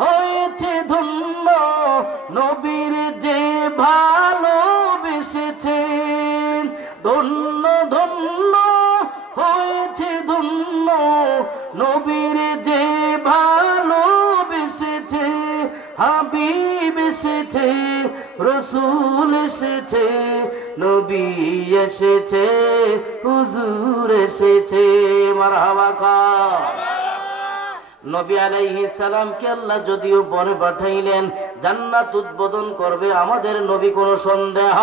হয়েছে ধন্য নবীর যে ভালোবেসেছেন, ধন্য ধন্য হয়েছে ধন্য নবীর যে ভালোবেসেছে, হাবিব এসেছে, রসুল এসেছে, নবী এসেছে, হুজুর এসেছে। মারহাবা কা। নবী আলাইহিস সালামকে আল্লাহ যদিও পরে পাঠাইলেন জান্নাত উদ্বোধন করবে আমাদের নবী, কোনো সন্দেহ?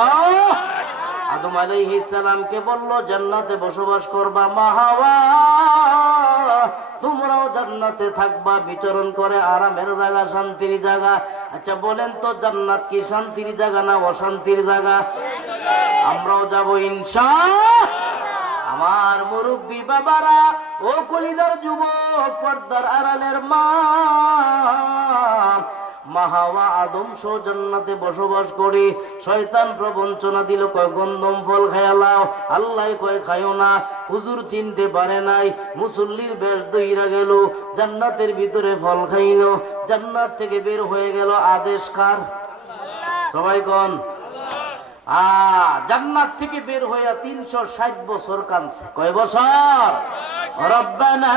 আদম আলাইহিস সালামকে বলল জান্নাতে বসবাস করবা, মা হাওয়া তোমরাও জান্নাতে থাকবা, বিচরণ করে আরামের জায়গা, শান্তির জায়গা। আচ্ছা বলেন তো জান্নাত কি শান্তির জায়গা না অশান্তির জায়গা? আমরাও যাব ইনশাআল্লাহ। আমার মুরব্বী বাবারা, ও কলিদার যুবক, পর্দার আড়ালের মা, হাওয়া আদম সহ জান্নাতে বসবাস করি। শয়তান প্রবঞ্চনা দিল, কয় গন্ধম ফল খায়ালাও, আল্লাহ কয় খায়ও না। হুজুর চিনতে পারে নাই, মুসল্লির বেশ দইরা গেল, জান্নাতের ভিতরে ফল খাইল, জান্নাত থেকে বের হয়ে গেল। আদেশ কার? সবাই কোন? জান্নাত থেকে বের হইয়া 360 বছর কাঁদছে। কয় বছর? রব্বানা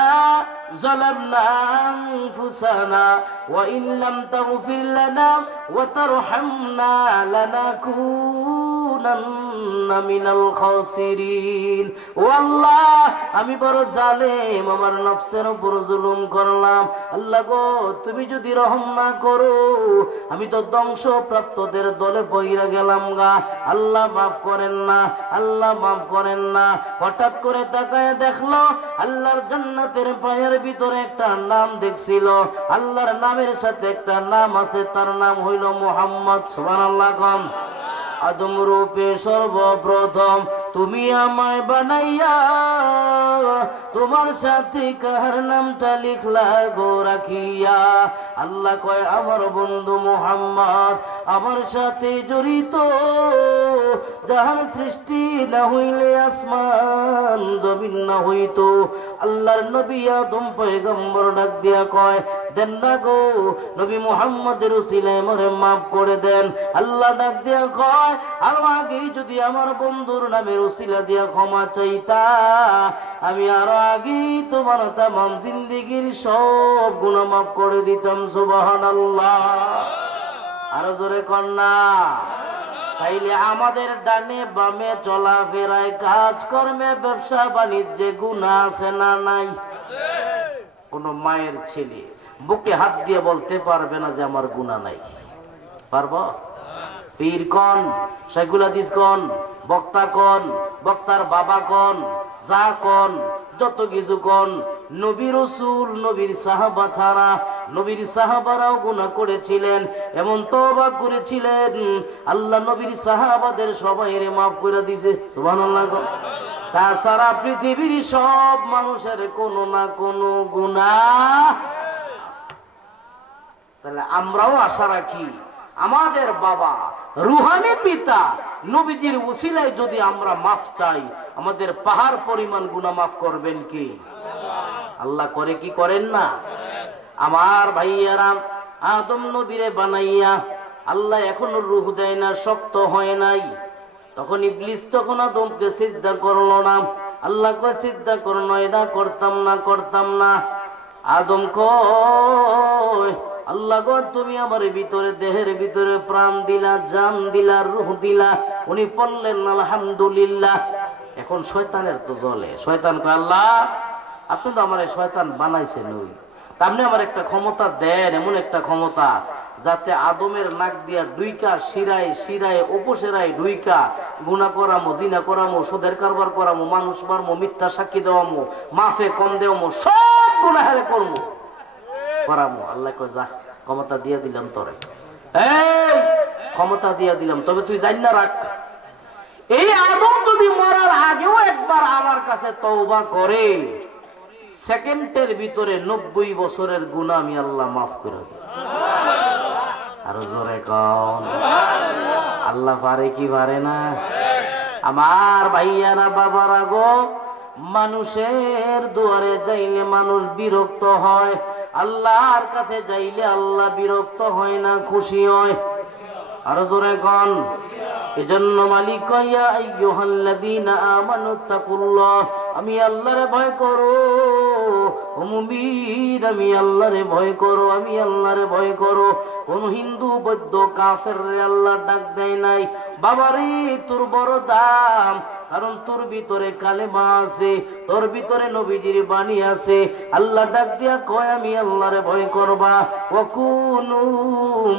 যালামনা আনফুসানা ওয়া ইন লাম তাগফির লানা ওয়া তারহামনা লানাকুনান্না মিনাল খাসিরিন। ও আল্লাহ, আমি বড় জালেম, আমার নফসের উপর জুলুম করলাম। আল্লাহ গো, তুমি যদি রহম না করো আমি তো ধ্বংসপ্রাপ্তদের দলে বইরা গেলাম গা। আল্লাহ মাফ করেন না, আল্লাহ মাফ করেন না। হঠাৎ করে তাকায় দেখলো আল্লাহর জান্নাতের পায়ের ভিতরে একটা নাম দেখছিল। আল্লাহর নামের সাথে একটা নাম আছে, তার নাম হইল মুহাম্মদ। সুবহানাল্লাহ। কম আদম রূপে সর্বপ্রথম তুমি আমায় বানাইয়া তোমার সাথে কার নামটা লিখলা গো রাখিয়া। আল্লাহ কয় আমার বন্ধু মুহাম্মদ আমার সাথে জড়িত, যাহার সৃষ্টি না হইলে আসমান জমিন না হইতো। আল্লাহর নবী আদম পয়গম্বর ডাক দিয়া কয়, দেন না গো নবী মুহাম্মদের উসিলায় মোরে মাফ করে দেন। আল্লাহ ডাক দিয়া কয়, আর আগেই যদি আমার বন্ধুর নামের উসিলা দিয়া ক্ষমা চাইতা, আমি আরো আগেই তোমার তামাম জিন্দেগির সব গুনাহ মাফ করে দিতাম। সুবহানাল্লাহ। আরো জোরে কন্যা। তাইলে আমাদের ডানে বামে চলাফেরায়, কাজকর্মে, ব্যবসা বাণিজ্যে গুনাহ আছে না নাই? কোন মায়ের ছেলে বুকে হাত দিয়ে বলতে পারবে না যে আমার গুনাহ নাই? পারবো? পীর কোন, শাইখুল হাদিস কোন, বক্তা কোন, বক্তার বাবা কোন, যা কোন, যত কিছু কোন, নবী রাসূল নবীর সাহাবা ছাড়া নবীর সাহাবারাও গুনাহ করেছিলেন, এমন তওবা করেছিলেন আল্লাহ নবীর সাহাবাদের সবাইরে মাফ করে দিয়েছে। সুবহানাল্লাহ। তাছাড়া পৃথিবীর সব মানুষের কোনো না কোনো গুনাহ। তাহলে আমরাও আশা রাখি আমাদের বাবা রুহানি পিতা নবীজির উসিলায় যদি আমরা মাফ চাই, আমাদের পাহাড় পরিমাণ গুনাহ মাফ করবেন কি? আল্লাহ করে কি করেন না? আমার ভাইয়ারা, আদম নবীরে বানাইয়া আল্লাহ এখনো রূহ দেয় না, শক্ত হয় নাই। তখন ইবলিস তখন আদমকে সিজদা করলো না। আল্লাহ কয় সিজদা করো, এটা করতাম না, করতাম না। আদম কয়, আল্লাহ গো তুমি আমার ভিতরে দেহের ভিতরে প্রাণ দিলা, জান দিলা, রূহ দিলা। উনি বললেন আলহামদুলিল্লাহ। এখন শয়তানের তো জ্বলে। শয়তান কয়, আল্লাহ আপনি তো আমার শয়তান বানাইছেন, ওই আপনি আমার একটা ক্ষমতা দেন, এমন একটা ক্ষমতা যাতে আদমের নাক দিয়া ডুইকা শিরায় শিরায় উপসেরায় ডুইকা গুনাহ করামো, জিনা করামো, সুদের কারবার করামো, মানুষ মারমো, মিথ্যা সাক্ষী দেওয়ামো, মাফে কম দেওয়ামো, সব গুনাহ হারে করবো করামো। আল্লাহ কয় যা, ক্ষমতা দিয়ে দিলাম তোরে, এই ক্ষমতা দিয়ে দিলাম, তবে তুই জান না রাখ। এই আদম যদি মরার আগেও একবার আমার কাছে তওবা করে, সেকেন্ডের ভিতরে 90 বছরের গুনাহ আমি আল্লাহ মাফ করে দিই। আরো জোরে কোন আল্লাহ পারে কি পারে না? আমার ভাইয়ারা বাবারা গো, মানুষের দুয়ারে যাইলে মানুষ বিরক্ত হয়। আল্লাহর কাছে যাইলে আল্লাহ বিরক্ত হয় না, খুশি হয়। আরো জোরে কন। এজন্য মালিক কইয়া আইয়ুহাল্লাযীনা আমানুত্তাকুল্লাহ, আমি আল্লাহরে ভয় করো। ও মুমিন, আমি আল্লাহরে ভয় করো, আমি আল্লাহরে ভয় করো। কোন হিন্দু বৌদ্ধ কাফের রে আল্লাহ ডাক দেয় নাই, বাবারে তোর বড় দাম, কারণ তোর ভিতরে কালেমা আছে, তোর ভিতরে নবীজির বাণী আছে। আল্লাহ ডাক দিয়া কয় আমি আল্লাহরে ভয় করবা। ওয়াকুনু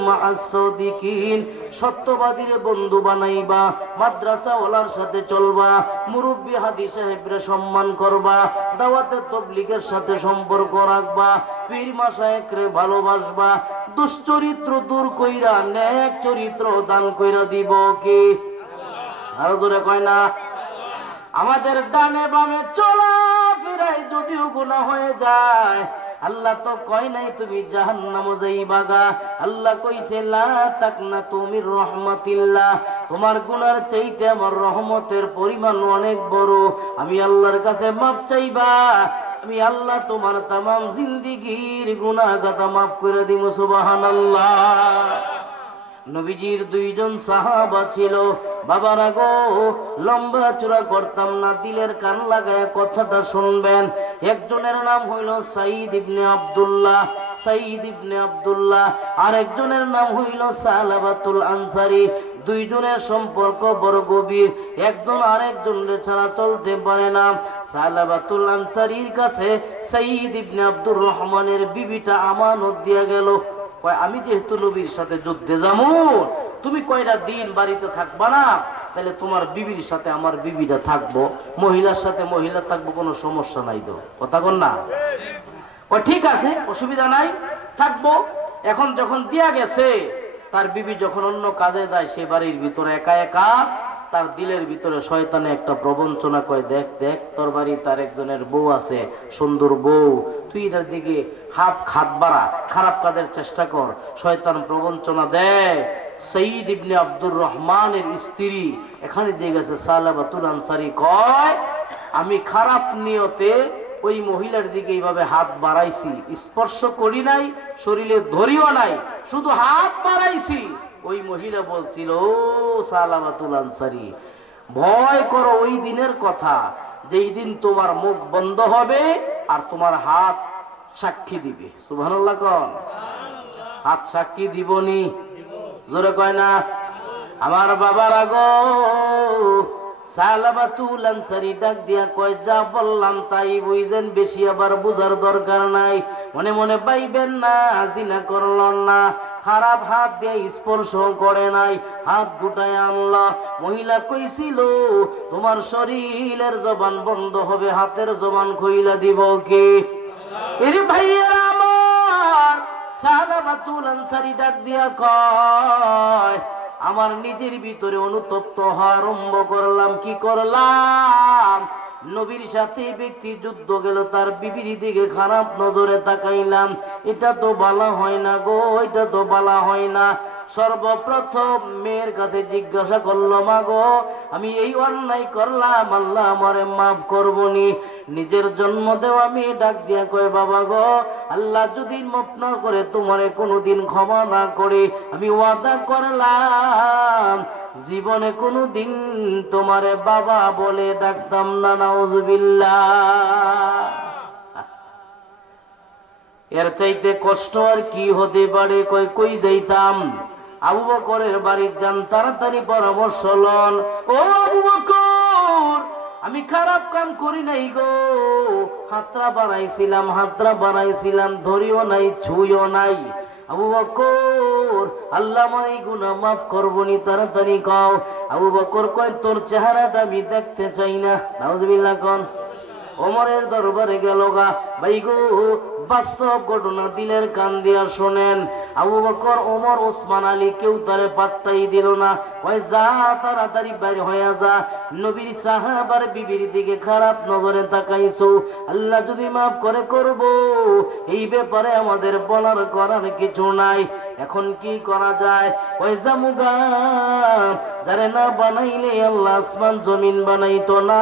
মা'আস সাদিকিন, সত্যবাদীরে বন্ধু বানাইবা, মাদ্রাসা ওয়ালার সাথে চলবা, মুরব্বী হাদি সাহেবরে সম্মান করবা, দাওয়াতে তাবলীগের সাথে সম্পর্ক রাখবা, পীর মাশায়েখরে ভালোবাসবা, দুশ্চরিত্র দূর কইরা নেক চরিত্র দান কইরা দিব কে? আরো দূরে কয় না। আমাদের ডানে বামে চলা ফিরাই যদিও গুনাহ হয়ে যায়, আল্লাহ তো কয় নাই তুমি জাহান্নামে যাইবাগা। আল্লাহ কইছে লা তাকনাতু মির রাহমাতিল্লাহ, তোমার গুনার চাইতে আমার রহমতের পরিমাণ অনেক বড়। আমি আল্লাহর কাছে মাফ চাইবা, আমি আল্লাহ তোমার तमाम জিন্দেগীর গুনাহ গাতা মাফ করে দিব। সুবহানাল্লাহ। নবীজির দুইজন সাহাবা ছিল। বাবারা গো, লম্বা চূড়া করতাম না, দিলের কান লাগায় কথাটা শুনবেন। একজনের নাম হইল সাঈদ ইবনে আব্দুল্লাহ, সাঈদ ইবনে আব্দুল্লাহ, আর একজনের নাম হইল সালাবাতুল আনসারী। দুইজনের সম্পর্ক বড় গভীর, একজন আরেকজনের ছাড়া চলতে পারে না। সালাবাতুল আনসারীর কাছে সাঈদ ইবনে আব্দুর রহমানের বিবিটা আমানত দিয়া গেল। আমি যেহেতু নবীর সাথে যুদ্ধে যাবো, তুমি কয়টা দিন বাড়িতে থাকবা না, তাহলে তোমার বিবির সাথে আমার বিবিটা থাকবো, মহিলার সাথে মহিলা থাকবো, কোনো সমস্যা নাই তো, কথা কন না? ঠিক আছে, অসুবিধা নাই, থাকবো। এখন যখন দিয়া গেছে, তার বিবি যখন অন্য কাজে যায়, সে বাড়ির ভিতরে একা একা, তার দিলের ভিতরে শয়তানে একটা প্রবঞ্চনা কয়, দেখ দেখ তোর বাড়ি তার একজনের বউ আছে, সুন্দর বউ, তুই এটার দিকে হাত খাত বাড়া, খারাপ কাজের চেষ্টা কর। শয়তান প্রবঞ্চনা দেয়। সাঈদ ইবনে আব্দুর রহমানের স্ত্রী এখানে দিয়ে গেছে। সালাবাতুল আনসারী কয়, আমি খারাপ নিয়তে ওই মহিলার দিকে এইভাবে হাত বাড়াইছি, স্পর্শ করি নাই, শরীরে ধরিও নাই, শুধু হাত বাড়াইছি। ওই মহিলা বলছিল, ও সালাবাতুল আনসারী, ভয় করো ওই দিনের কথা, যেই দিন তোমার মুখ বন্ধ হবে আর তোমার হাত সাক্ষী দিবে। সুবহানাল্লাহ কোন? হাত সাক্ষী দিবনি, জোরে কয় না। আমার বাবার আগো, সালাবাতুল আনসারী ডাক দিয়া কয়, যা বললাম তাই বুঝেন, বেশি আবার বুঝার দরকার নাই। মনে মনে পাইবেন না জিনা করলেন না, খারাপ হাত দিয়ে স্পর্শ করে নাই, হাত গুটায় আনলা। মহিলা কইছিল, তোমার শরীরের জবান বন্ধ হবে, হাতের জবান খুইলা দিব কে? এর ভাইয়েরা আমার, সালাবাতুল আনসারী ডাক দিয়া কয়, আমার নিজের ভিতরে অনুতপ্ত হওয়া আরম্ভ করলাম। কি করলাম? নবীর সাথে ব্যক্তি যুদ্ধ গেল, তার বিবির দিকে খারাপ নজরে তাকাইলাম। এটা তো বলা হয় না গো, এটা তো বলা হয় না। সর্বপ্রথম মেয়ের কাছে জিজ্ঞাসা করলো, মা গো, আমি এই অন্যায় করলাম, আল্লাহ আমারে মাফ করবনি? নিজের জন্ম দেওয়া মেয়ে ডাক দিয়া কয়, বাবা গো, আল্লাহ যদি মাফ না করে, তোমারে কোনোদিন ক্ষমা না করে, আমি ওয়াদা করলাম জীবনে কোনোদিন তোমারে বাবা বলে ডাকতাম না। নাউজুবিল্লাহ। এর চাইতে কষ্ট আর কি হতে পারে? কই যাইতাম? আবু বকরের বাড়ি যান, তাড়াতাড়ি পরামর্শ লন। ও আবু বকর, আমি খারাপ কাম করি নাই গো, হাতরা বানাইছিলাম, ধরিও নাই, ছুঁইও নাই। আবু বকর, আল্লাহ আমার এই গুনাহ মাফ করবনি, তাড়াতাড়ি কও। আবু বকর কয়, তোর চেহারাটা আমি দেখতে চাই না। নাউজুবিল্লাহ কোন? ওমরের দরবারে গেল গা। ভাই গো, বাস্তব ঘটনা দিলের কান দিয়া শোনেন। আবু বকর, ওমর, ওসমান আলী কেউ তারে পাত্তাই দিল না। কয়, যা তাড়াতাড়ি বাইর হইয়া যা, নবীর সাহাবার বিবির দিকে খারাপ নজরে তাকাইছো, আল্লাহ যদি মাফ করে করব, এই ব্যাপারে আমাদের বলার করার কিছু নাই। এখন কি করা যায়? কয় জামুগা, যারে না বানাইলে আল্লাহ আসমান জমিন বানাইতো না।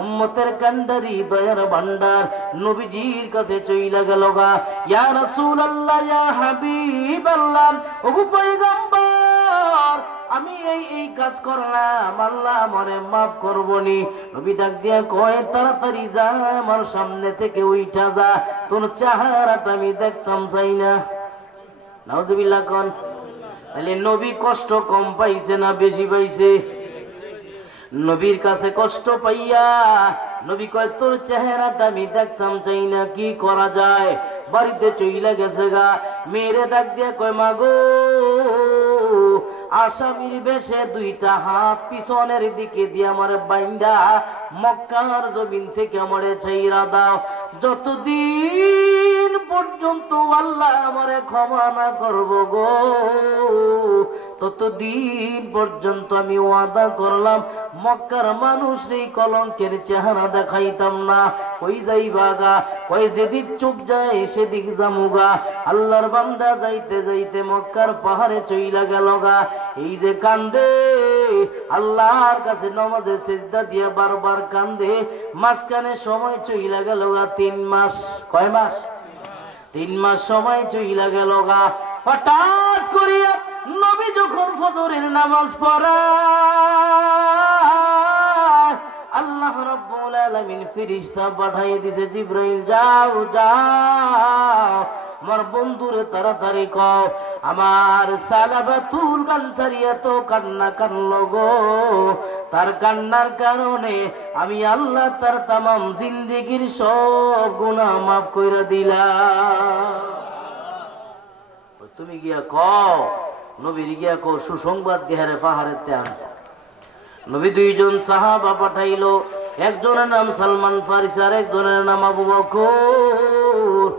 উম্মতের কান্ডারি দয়ার ভান্ডার নবীজির কাছে চইলা গেল গা। ইয়া রাসূলুল্লাহ, ইয়া হাবিবাল্লাহ, ওগো পয়গম্বর, আমি এই কাজ করলাম, আল্লাহ আমারে মাফ করবনি। নবী ডাক দিয়া কয়, তাড়াতাড়ি যা, আমার সামনে থেকে উইঠা যা, তোর চেহারাটা আমি দেখতাম চাই না। নাউজুবিল্লাহ কোন। তাহলে নবী কষ্ট কম পাইছে না বেশি পাইছে? নবীর কাছে কষ্ট পাইয়া নবী কয়, তোর চেহারাটা আমি দেখতাম চাই না, কি করা যায়? বাড়িতে চইলা গেছে গা। মেয়েরে ডাক দিয়া কয়, মাগো, আসামির বেশে দুইটা হাত পিছনের দিকে দিয়ে আমার বাইন্দা মক্কার জমিন থেকে আমারে ছাইরা দাও। যতদিন পর্যন্ত আল্লাহ আমারে ক্ষমা না করব গো, ততদিন পর্যন্ত আমি ওয়াদা করলাম মক্কার মানুষ এই কলঙ্কের চেহারা দেখাইতাম না। কই যাইবা গা? কই যেদিক চোখ যায় সেদিক জামুগা। আল্লাহর বান্দা যাইতে যাইতে মক্কার পাহাড়ে চইলা গেল গা। এই যে কান্দে, আল্লাহর কাছে নামাজে সিজদা দিয়ে বারবার কান্দে, মাঝখানে সময় চইলা গেল গা 3 মাস। কয় মাস? 3 মাস সময় চইলা গেল গা। হঠাৎ করিয়া নবী যখন ফজরের নামাজ পড়ায়, আল্লাহ রাব্বুল আলামিন ফেরেশতা পাঠিয়ে দিয়েছে, জিবরাইল যাও যাও আমার বন্ধুরে তাড়াতাড়ি কও, আমার সালাবাতুল আনসারী এত কান্না কানলো গো, তার কান্নার কারণে আমি আল্লাহ তার তামাম জিন্দেগীর সব গুনাহ মাফ কইরা দিলাম। তুমি গিয়া কও, নবীর গিয়া কও, সুসংবাদ দিহারে পাহাড়েতে আনতো। নবী 2 জন সাহাবা পাঠাইলো, একজনের নাম সালমান ফারিসি আর একজনের নাম আবু বকর।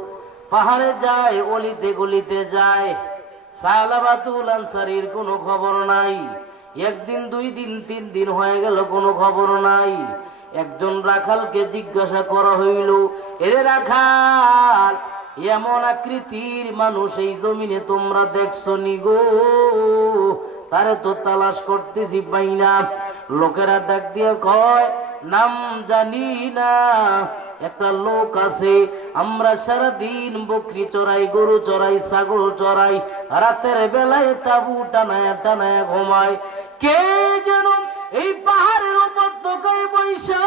পাহাড়ে যায়, অলিতে গলিতে যায়, সালাবাতুল আনসারীর কোনো খবর নাই। 1 দিন 2 দিন 3 দিন হয়ে গেল, কোনো খবর নাই। একজন রাখালকে জিজ্ঞাসা করা হইল, এরে রাখাল, এমন আকৃতির মানুষ এই জমিনে তোমরা দেখছো নি গো? তারে তো তালাশ করতেছি, পাই না। লোকেরা ডাক দিয়ে কয়, নাম জানি না, একটা লোক আছে, আমরা সারাদিন বকরি চড়াই, গরু চড়াই, ছাগল চড়াই, রাতের বেলায় তাবু টানায় টানায় ঘুমায়। কে যেন এই পাহাড়ের উপত্যকায় বৈশা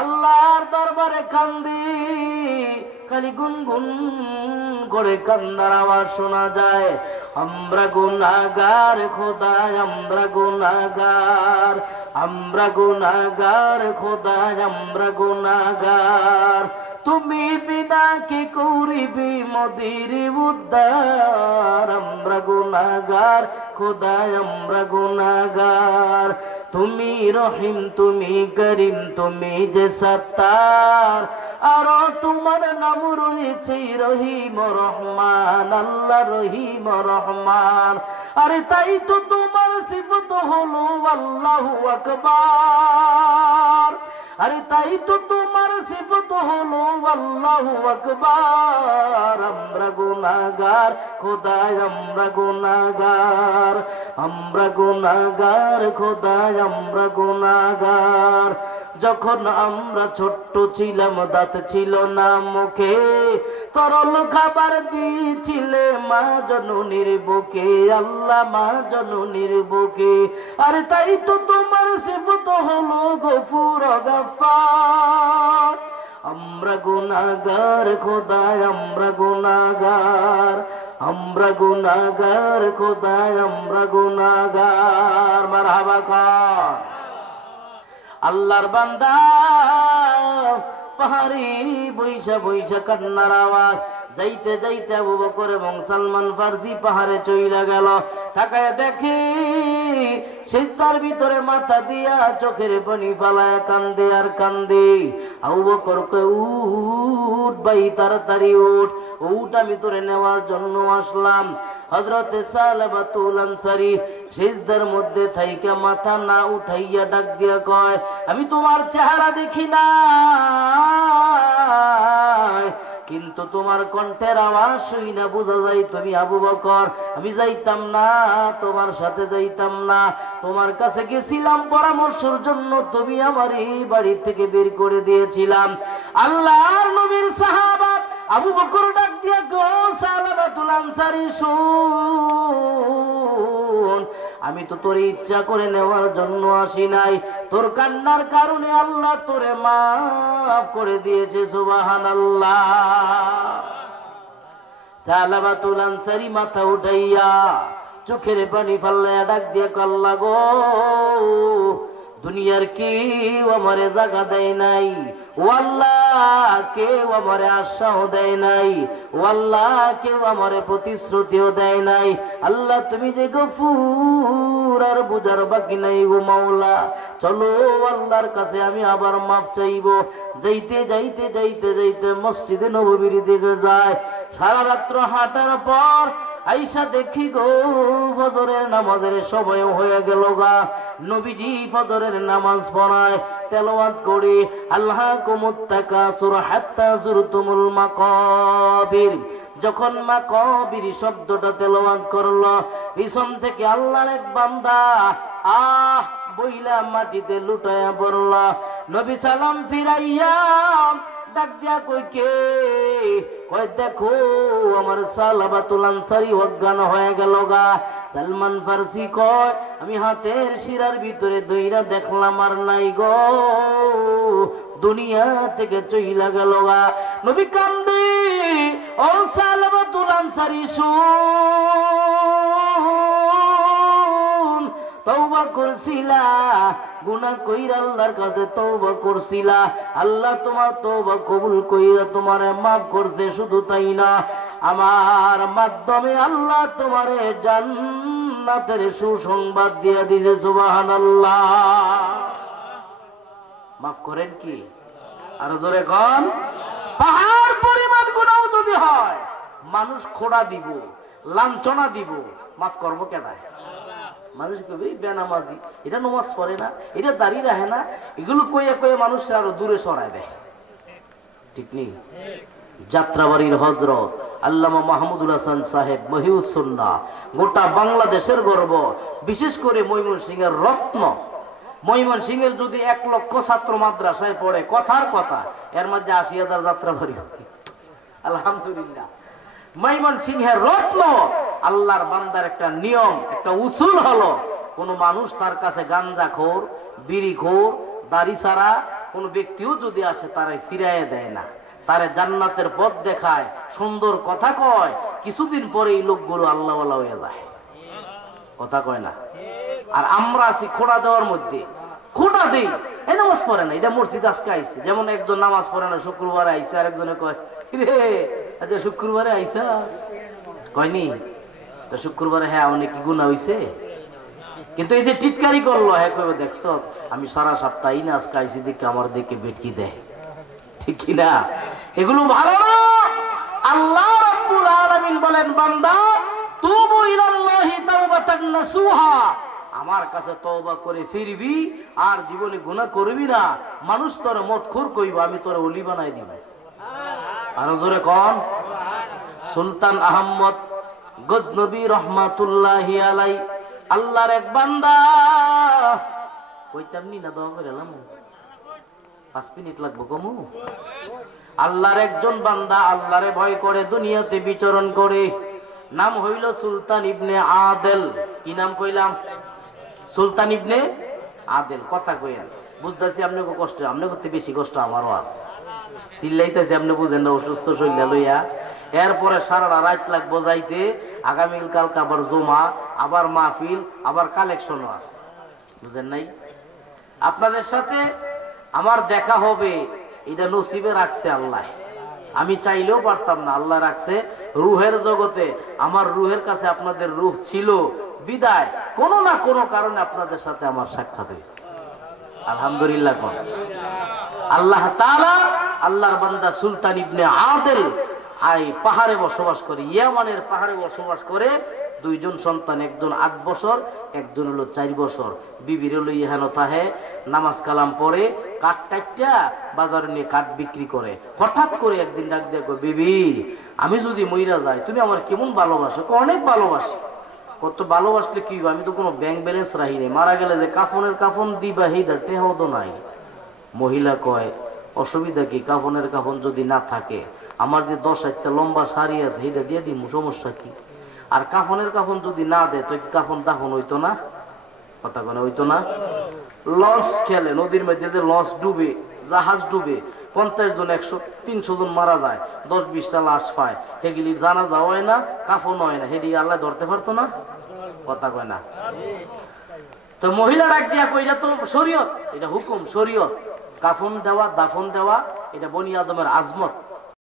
আল্লাহর দরবারে কান্দি, খালি গুনগুন করে কান্নার আওয়াজ শোনা যায়। আমরা গুনাহগার খোদা, আমরা গুনাহগার, আমরা গুনাহগার খোদা, আমরা গুনাহগার, তুমি বিনা কি করিবি মোদের উদ্ধার। আমরা গুনাহগার খোদা, আমরা গুনাহগার, তুমি রহিম, তুমি করিম, তুমি যে সত্তার, আর তোমার নাম রয়েছে রহিম রহমান, আল্লাহ রহিম রহমান। আরে তাই তো তোমার সিফত হলো আল্লাহু আকবার, আরে তাই তো তোমার সিফত হলো আল্লাহু আকবার। আমরা গুনাহগার খোদা, আমরা গুনাহগার, আমরা গুনাহগার খোদা, আমরা গুনাহগার। যখন আমরা ছোট্ট ছিলাম, দাঁত ছিল না মুখে, তরল খাবার দিয়েছিলে মা জননীর বুকে, আল্লাহ মা জননীর বুকে। আরে তাই তো তোমার সিফত হলো গফুর গফফার। আমরা গুনাহগার খোদা, আমরা গুনাহগার, আমরা গুনাহগার খোদা, আমরা গুনাহগার। মারহাবা কর। আল্লাহর বান্দা পাহাড়ি বৈশা বৈশা কান্নার আওয়াজ। যাইতে যাইতে আবু বকর এবং সালমান ফারসি পাহাড়ে চইলা গেল। তাকায় দেখে সিজদার ভিতরে মাথা দিয়া চোখের পানি ফালায় কান্দে আর কান্দে। আবু বকর কয়, উঠ ভাই, তাড়াতাড়ি উঠ, উঠ, আমি তোরে নেওয়ার জন্য আসলাম। হযরতে সালাবাতুল আনসারী সিজদার মধ্যে থাইকা মাথা না উঠাইয়া ডাক দিয়া কয়, আমি তোমার চেহারা দেখি না, কিন্তু তোমার কণ্ঠের আওয়াজ শুই না বোঝা যায় তুমি আবু বকর। আমি যাইতাম না, তোমার সাথে যাইতাম না, তোমার কাছে গেছিলাম পরামর্শের জন্য, তুমি আমার এই বাড়ি থেকে বের করে দিয়েছিলাম। আল্লাহর নবীর সাহাবা আবু বকর ডাক দিয়া গো সালাবাতুল আনসারী, শুন, আমি তো তোর ইচ্ছা করে নেওয়ার জন্য আসি নাই, তোর কান্নার কারণে আল্লাহ তোরে মাফ করে দিয়েছে। সুবহানাল্লাহ। সালাবাতুল আনসারী মাথা উঠাইয়া চোখের পানি ফাল্লাইয়া ডাক দিয়ে আল্লাহ গো, দুনিয়ার কেউ আমারে জায়গা দেয় নাই, ও আল্লাহ কেউ আমারে আশ্বাস দেয় নাই, ও আল্লাহ কেউ আমারে প্রতিশ্রুতিও দেয় নাই। আল্লাহ তুমি যে গফুর, আর বুঝার বাকি নাই গো মাওলা। চলো আল্লাহর কাছে আমি আবার মাফ চাইবো। যাইতে যাইতে যাইতে যাইতে মসজিদে নববীর দিকে যায়। সারা রাত্র হাঁটার পর আইসা দেখি গো ফজরের নামাজের সময় হয়ে গেল গা। নবীজি ফজরের নামাজ পড়ায়, তেলাওয়াত করে আল্লাহকুমুত তাকাসুর হাত্তা যুরতুমুল মাকাবির। যখন মাকাবির শব্দটা তেলাওয়াত করলো, পিছন থেকে আল্লাহর এক বান্দা বইলা মাটিতে লুটায়া পড়ল। নবী সালাম ফিরাইয়া ডাক দিয়া কই কে? কই দেখো আমার সালাবাতুল আনসারী অজ্ঞান হয়ে গেল গা। সালমান ফারসি কয় আমি হাতের শিরার ভিতরে দইরা দেখলাম আর নাই গো, দুনিয়া থেকে চইলা গেল গা। নবী কান্দে, ও সালাবাতুল আনসারী শুন, তওবা করছিলা, গুনাহ কইরা আল্লাহর কাছে তওবা করছিলা, আল্লাহ তোমার তওবা কবুল কইরা তোমারে maaf করতে। শুধু তাই না, আমার মাধ্যমে আল্লাহ তোমারে জান্নাতের সুসংবাদ দিয়ে দিয়েছে। সুবহানাল্লাহ। maaf করেন কি? আর জোরে কোন? পাহাড় পরিমাণ গুনাহ যদি হয়, মানুষ খোড়া দিব, লাঞ্ছনা দিব, maaf করব কেন? মানুষ কবে বেনামাজি, এটা নামাজ পড়ে না, এটা দাঁড়িয়ে রাখে না, এগুলো কইয়া কইয়া মানুষের আরো দূরে সরায় দেয়। ঠিক নেই? যাত্রাবাড়ির হযরত আল্লামা মাহমুদুল হাসান সাহেব মহিউস সুন্নাহ, গোটা বাংলাদেশের গর্ব, বিশেষ করে ময়মনসিংহের রত্ন। ময়মনসিংহের যদি 1 লক্ষ ছাত্র মাদ্রাসায় পড়ে, কথার কথা, এর মধ্যে 80,000 যাত্রাবাড়ি। আলহামদুলিল্লাহ। ময়মনসিংহের রত্ন। আল্লাহর বান্দার একটা নিয়ম, একটা উসুল হলো, কোন মানুষ তার কাছে গাঞ্জাখোর, বিড়িখোর, দাড়ি ছাড়া কোন ব্যক্তিও যদি আসে তারে ফিরাইয়া দেয় না, তারে জান্নাতের পথ দেখায়, সুন্দর কথা কয়। কিছুদিন পরে এই লোকগুলো আল্লাহওয়ালা হয়ে যায়। কথা কয় না? আর আমরা আছি খোঁড়া দেওয়ার মধ্যে, খোঁড়া দেই, এই নামাজ পড়ে না, এটা মসজিদ আজকে আইছে। যেমন একজন নামাজ পড়ে না, শুক্রবারে আইসে, আর একজনে কয় রে আচ্ছা শুক্রবারে আইসা, কয়নি তো শুক্রবারে, হ্যাঁ অনেক কি গুনাহ হইছে। কিন্তু এই যে টিটকারি করলো, হ্যাঁ কইবে দেখছ আমি সারা সপ্তাহ না আজকে আইসি, দেখে আমার দেখে বেটকি দেয়। ঠিক কিনা? এগুলো ভালো না। আল্লাহ রাব্বুল আলামিন বলেন, বান্দা তুবু ইলাল্লাহি তাওবাতান নাসুহা, আমার কাছে তওবা করে ফিরবি, আর জীবনে গুনাহ করবি না। মানুষ তোর মদখোর কইব, আমি তোর ওলি বানাই দিব। আরো জোরে কোন? সুলতান আহমদ গজনবী রহমাতুল্লাহি আলাই, আল্লাহর এক বান্দা। কইতাম নি না, দোয়া করে এলাম, 5 মিনিট লাগবো কমু। আল্লাহর একজন বান্দা আল্লাহরে ভয় করে দুনিয়াতে বিচরণ করে। নাম হইল সুলতান ইবনে আদেল। কি নাম কইলাম? সুলতান ইবনে আদেল। কথা কইেন, বুঝতেছি আপনাকে কষ্ট, আপনাকে বেশি কষ্ট আমারও আছে। চিল্লাইতেছি, আপনি বুঝেন না, অসুস্থ শরীর লইয়া। এরপরে সারা রাত লাগবো যাইতে। আগামীকালকে আবার জমা, আবার মাহফিল, আবার কালেকশনও আছে। বুঝেন নাই? আপনাদের সাথে আমার দেখা হবে, এটা নসিবে রাখছে আল্লাহ। আমি চাইলেও পারতাম না, আল্লাহ রাখছে। রুহের জগতে আমার রুহের কাছে আপনাদের রুহ ছিল বিদায়, কোনো না কোনো কারণে আপনাদের সাথে আমার সাক্ষাৎ হয়েছে। আলহামদুলিল্লাহ। কোন আল্লাহ তাআলা, আল্লাহর বান্দা সুলতান ইবনে আদেল পাহাড়ে বসবাস করে, ইয়ামানের পাহাড়ে বসবাস করে। দুইজন সন্তান, একজন 8 বছর, একজন হলো 4 বছর। বিবির হলো ইহানো তাহে নামাজ কালাম পড়ে কাঠ কাটটা বাজারে নিয়ে কাঠ বিক্রি করে। হঠাৎ করে একদিন ডাক দেখো, বিবি আমি যদি মইরা যাই তুমি আমার কেমন ভালোবাসো? অনেক ভালোবাসি। কত ভালোবাসলে কি, আমি তো কোনো ব্যাংক ব্যালেন্স রাখি নাই, মারা গেলে যে কাফনের কাফন দিবা সেইটা টেহাও তো নাই। মহিলা কয় অসুবিধা কি, কাফনের কাফন যদি না থাকে আমার যে 10-8টা লম্বা শাড়ি আছে সেইটা দিয়ে দিই, সমস্যা কি? আর কাফনের কাফন যদি না দেয় তো কি কাফন দাফন হইতো না? কথা কোনো হইতো না? লঞ্চ খেলে নদীর মধ্যে, যে লঞ্চ ডুবে, জাহাজ ডুবে, 50 জন 100-300 জন মারা যায়, 10-20টা লাশ পায়, হেগিলির জানাজা হয় না, কাফন হয় না, হেডি আল্লাহ ধরতে পারতো না? কথা কয় না? তো মহিলা ডাক দিয়া কই, এটা তো শরীয়ত, এটা হুকুম শরীয়ত। কাফন দেওয়া দাফন দেওয়া এটা বনি আদমের আজমত।